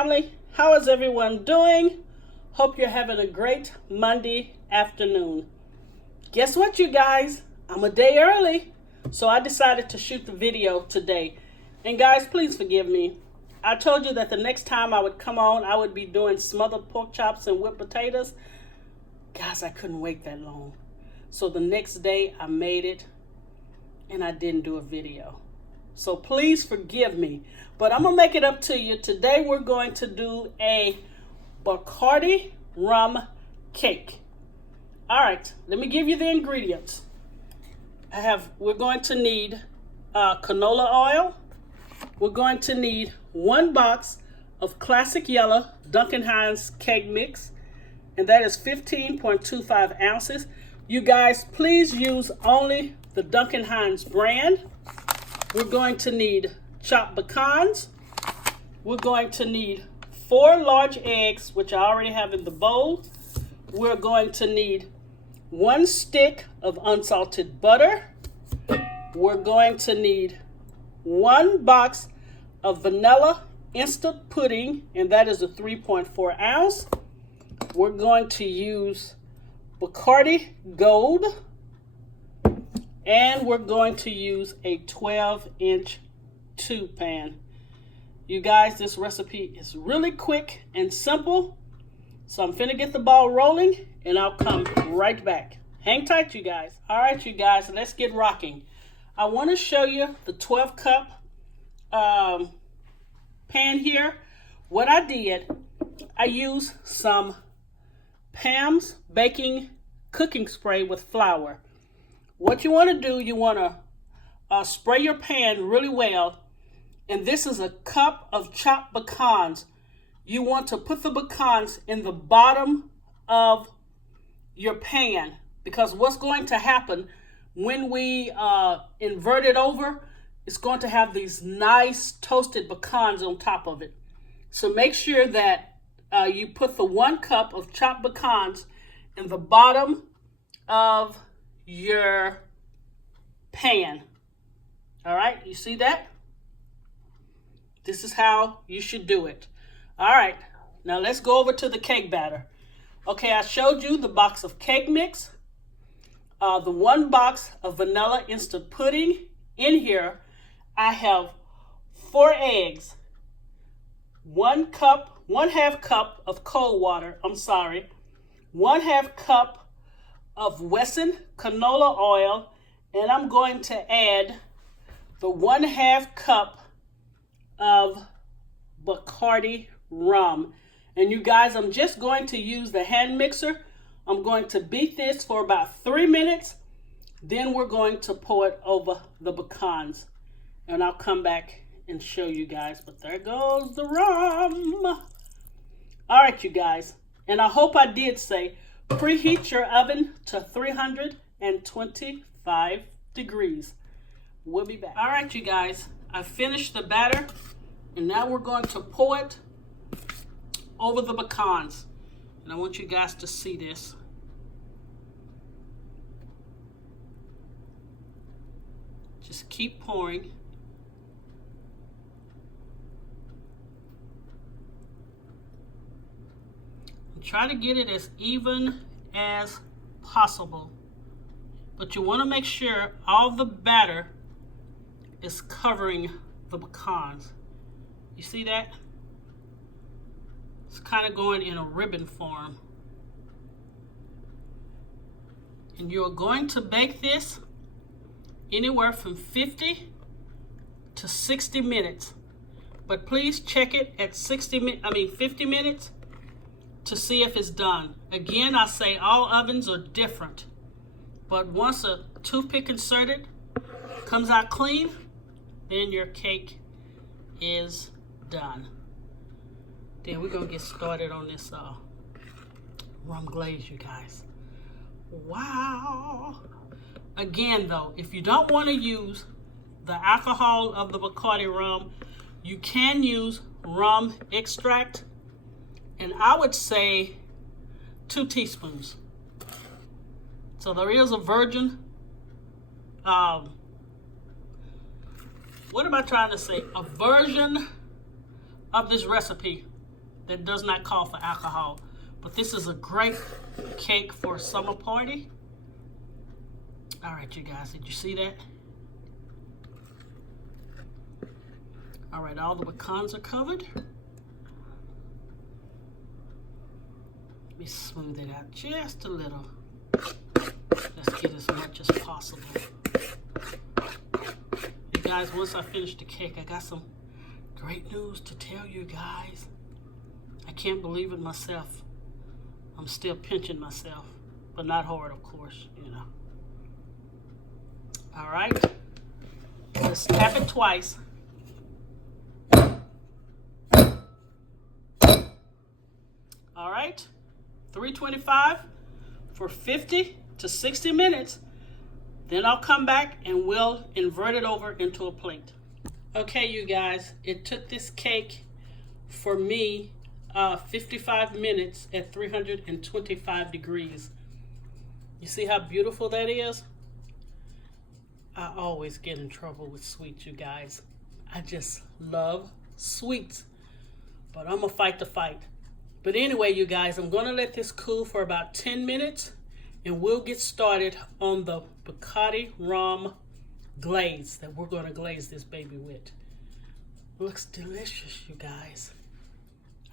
family. How is everyone doing? Hope you're having a great Monday afternoon. Guess what, you guys? I'm a day early, so I decided to shoot the video today. And guys, please forgive me. I told you that the next time I would come on, I would be doing smothered pork chops and whipped potatoes. Guys, I couldn't wait that long. So the next day I made it and I didn't do a video. So please forgive me, but I'm gonna make it up to you. Today we're going to do a Bacardi rum cake. All right, let me give you the ingredients. We're going to need canola oil. We're going to need 1 box of classic yellow Duncan Hines cake mix, and that is 15.25 ounces. You guys, please use only the Duncan Hines brand. We're going to need chopped pecans. We're going to need 4 large eggs, which I already have in the bowl. We're going to need 1 stick of unsalted butter. We're going to need 1 box of vanilla instant pudding, and that is a 3.4 ounce. We're going to use Bacardi Gold, and we're going to use a 12-inch tube pan. You guys, this recipe is really quick and simple, so I'm finna get the ball rolling and I'll come right back. Hang tight, you guys. All right, you guys, let's get rocking. I want to show you the 12-cup pan here. What I did, I used some Pam's baking cooking spray with flour. What you want to do, you want to spray your pan really well. And this is a cup of chopped pecans. You want to put the pecans in the bottom of your pan, because what's going to happen when we invert it over, it's going to have these nice toasted pecans on top of it. So make sure that you put the 1 cup of chopped pecans in the bottom of your pan. All right, you see that? This is how you should do it. All right, now let's go over to the cake batter. Okay, I showed you the box of cake mix, the 1 box of vanilla instant pudding. In here, I have 4 eggs, 1/2 cup of cold water, 1/2 cup of Wesson canola oil, and I'm going to add the 1/2 cup of Bacardi rum. And you guys, I'm just going to use the hand mixer. I'm going to beat this for about 3 minutes. Then we're going to pour it over the pecans. And I'll come back and show you guys. But there goes the rum. All right, you guys. And I hope I did say preheat your oven to 325 degrees. We'll be back. All right, you guys. I finished the batter. And now we're going to pour it over the pecans. And I want you guys to see this. Just keep pouring. And try to get it as even as possible. But you want to make sure all the batter is covering the pecans. You see that? It's kind of going in a ribbon form. And you're going to bake this anywhere from 50 to 60 minutes. But please check it at 50 minutes to see if it's done. Again, I say all ovens are different. But once a toothpick inserted comes out clean, then your cake is done. Then we're gonna get started on this rum glaze, you guys. Wow. Again though, if you don't want to use the alcohol of the Bacardi rum, you can use rum extract, and I would say 2 teaspoons. So there is a virgin what am I trying to say? A version of this recipe that does not call for alcohol. But this is a great cake for a summer party. All right, you guys, did you see that? All right, all the pecans are covered. Let me smooth it out just a little. Let's get as much as possible. You guys, once I finish the cake, I got some great news to tell you guys. I can't believe it myself. I'm still pinching myself, but not hard, of course, you know. All right, let's tap it twice. All right, 325 for 50 to 60 minutes. Then I'll come back and we'll invert it over into a plate. Okay, you guys, it took this cake for me 55 minutes at 325 degrees. You see how beautiful that is? I always get in trouble with sweets, you guys. I just love sweets, but I'm gonna fight the fight. But anyway, you guys, I'm gonna let this cool for about 10 minutes and we'll get started on the Bacardi rum glaze that we're gonna glaze this baby with. Looks delicious, you guys.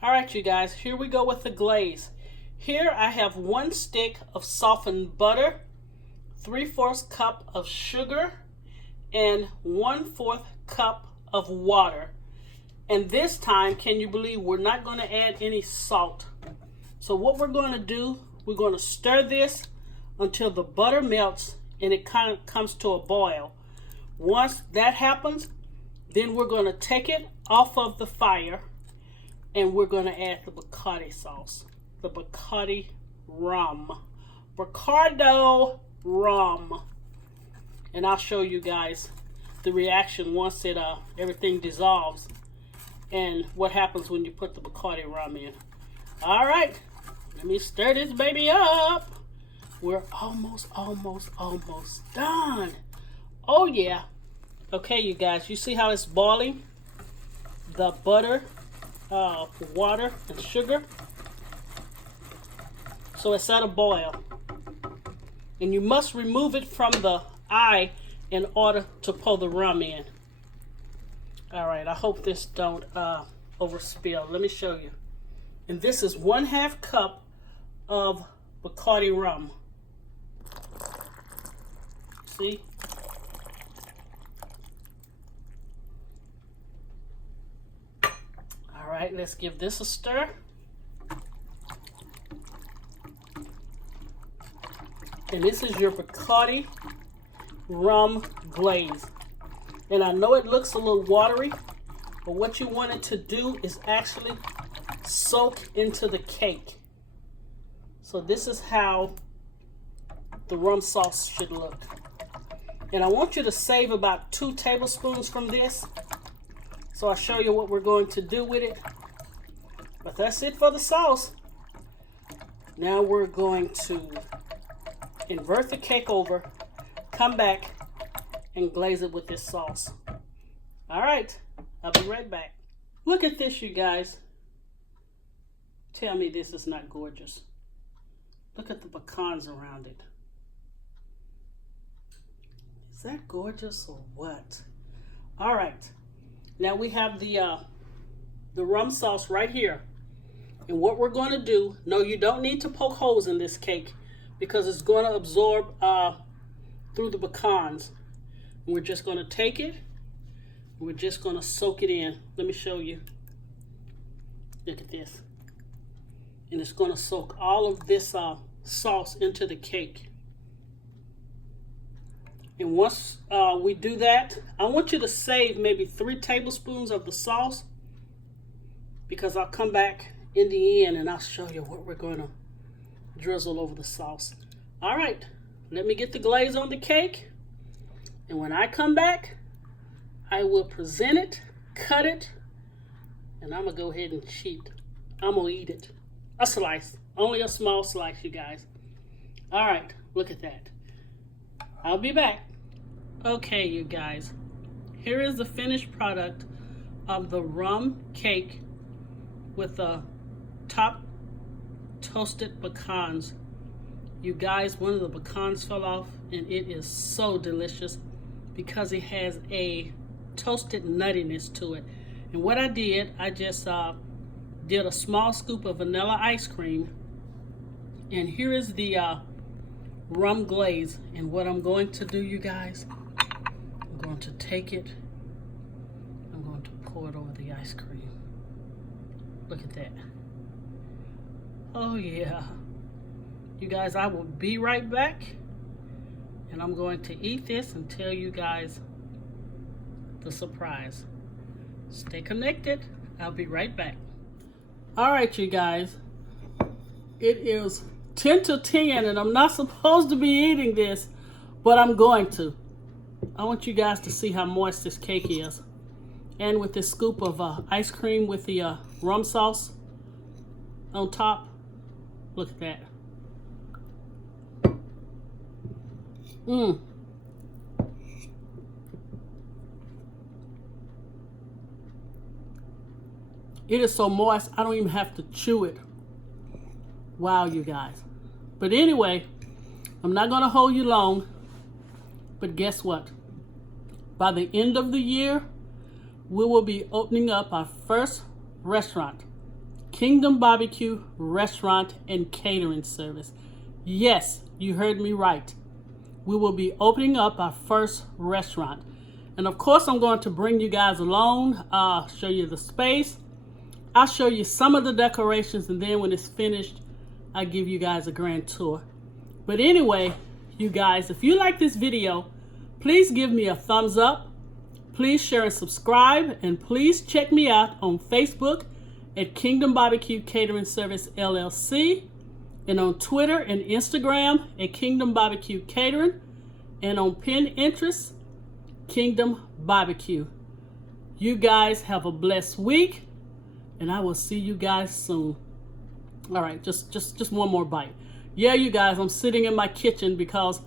All right, you guys, here we go with the glaze. Here I have 1 stick of softened butter, 3/4 cup of sugar, and 1/4 cup of water. And this time, can you believe we're not going to add any salt? So what we're going to do, we're going to stir this until the butter melts and it kind of comes to a boil. Once that happens, then we're going to take it off of the fire and we're going to add the Bacardi sauce, the Bacardi rum, Bacardi rum. And I'll show you guys the reaction once it everything dissolves and what happens when you put the Bacardi rum in. All right, let me stir this baby up. We're almost done. Oh yeah. Okay, you guys, you see how it's boiling? The butter, water, and sugar. So it's at a boil. And you must remove it from the eye in order to pour the rum in. All right, I hope this don't overspill. Let me show you. And this is 1/2 cup of Bacardi rum. See? All right, let's give this a stir. And this is your Bacardi rum glaze. And I know it looks a little watery, but what you want it to do is actually soak into the cake. So this is how the rum sauce should look. And I want you to save about 2 tablespoons from this. So I'll show you what we're going to do with it. But that's it for the sauce. Now we're going to invert the cake over, come back, and glaze it with this sauce. All right, I'll be right back. Look at this, you guys. Tell me this is not gorgeous. Look at the pecans around it. Is that gorgeous or what? All right, now we have the rum sauce right here. And what we're going to do, no, you don't need to poke holes in this cake because it's going to absorb through the pecans. And we're just going to take it, and we're just going to soak it in. Let me show you. Look at this. And it's going to soak all of this sauce into the cake. And once we do that, I want you to save maybe 3 tablespoons of the sauce because I'll come back in the end and I'll show you what we're going to drizzle over the sauce. All right, let me get the glaze on the cake. And when I come back, I will present it, cut it, and I'm going to go ahead and cheat. I'm going to eat it. A slice. Only a small slice, you guys. All right, look at that. I'll be back. Okay, you guys. Here is the finished product of the rum cake with the top toasted pecans. You guys, one of the pecans fell off, and it is so delicious because it has a toasted nuttiness to it. And what I did, I just did a small scoop of vanilla ice cream, and here is the rum glaze. And what I'm going to do, you guys, I'm going to take it, I'm going to pour it over the ice cream. Look at that. Oh yeah. You guys, I will be right back, and I'm going to eat this and tell you guys the surprise. Stay connected. I'll be right back. All right, you guys. It is 10 to 10, and I'm not supposed to be eating this, but I'm going to. I want you guys to see how moist this cake is. And with this scoop of ice cream with the rum sauce on top, look at that. It is so moist, I don't even have to chew it. Wow, you guys. But anyway, I'm not going to hold you long. But guess what? By the end of the year, we will be opening up our first restaurant. Kingdom Barbecue Restaurant and Catering Service. Yes, you heard me right. We will be opening up our first restaurant. And of course, I'm going to bring you guys along, show you the space. I'll show you some of the decorations, and then when it's finished, I'll give you guys a grand tour. But anyway, you guys, if you like this video, please give me a thumbs up. Please share and subscribe, and please check me out on Facebook at Kingdom Barbecue Catering Service LLC, and on Twitter and Instagram at Kingdom Barbecue Catering, and on Pinterest, Kingdom Barbecue. You guys have a blessed week, and I will see you guys soon. All right, just one more bite. Yeah, you guys, I'm sitting in my kitchen because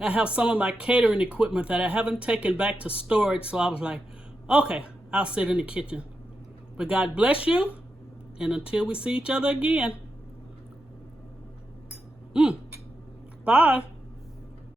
I have some of my catering equipment that I haven't taken back to storage, so I was like, okay, I'll sit in the kitchen. But God bless you, and until we see each other again, bye.